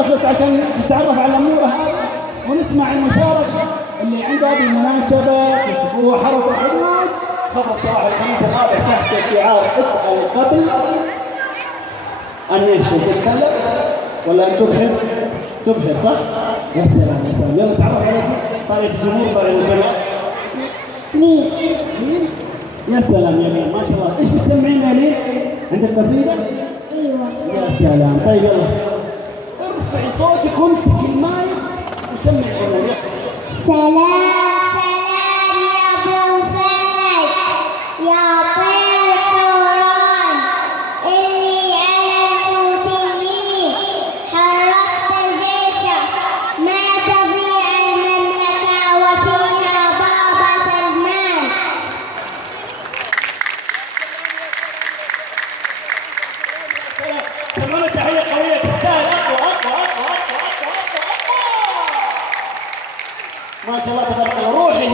الصوت بس عشان نتعرف على الأمورة هذه ونسمع المشاركة اللي عندها بالمناسبة في أسبوع حرس الحدود خط صباح الخميس الرابع تحت شعار اسأل قبل أن ينشر. تتكلم ولا أن تبهر؟ تبهر صح؟ يا سلام يا سلام. يلا تعرف عليك طريقة الجمهور طريقة الجمهور. لين. يا سلام يا مين ما شاء الله. ايش بتسمعين يا لين؟ عندك قصيدة؟ ايوه. يا سلام. طيب يلا ارفعي صوتك وامسكي المايك وسمعي لنا. سلام سلام يا ابو فهد يا طير حوران اللي على الحوثيين حركت جيشك ما تضيع المملكة وفيها بابا سلمان. سمعنا تحية قوية تستاهل. أقوى ما شاء الله تبارك الله. روحي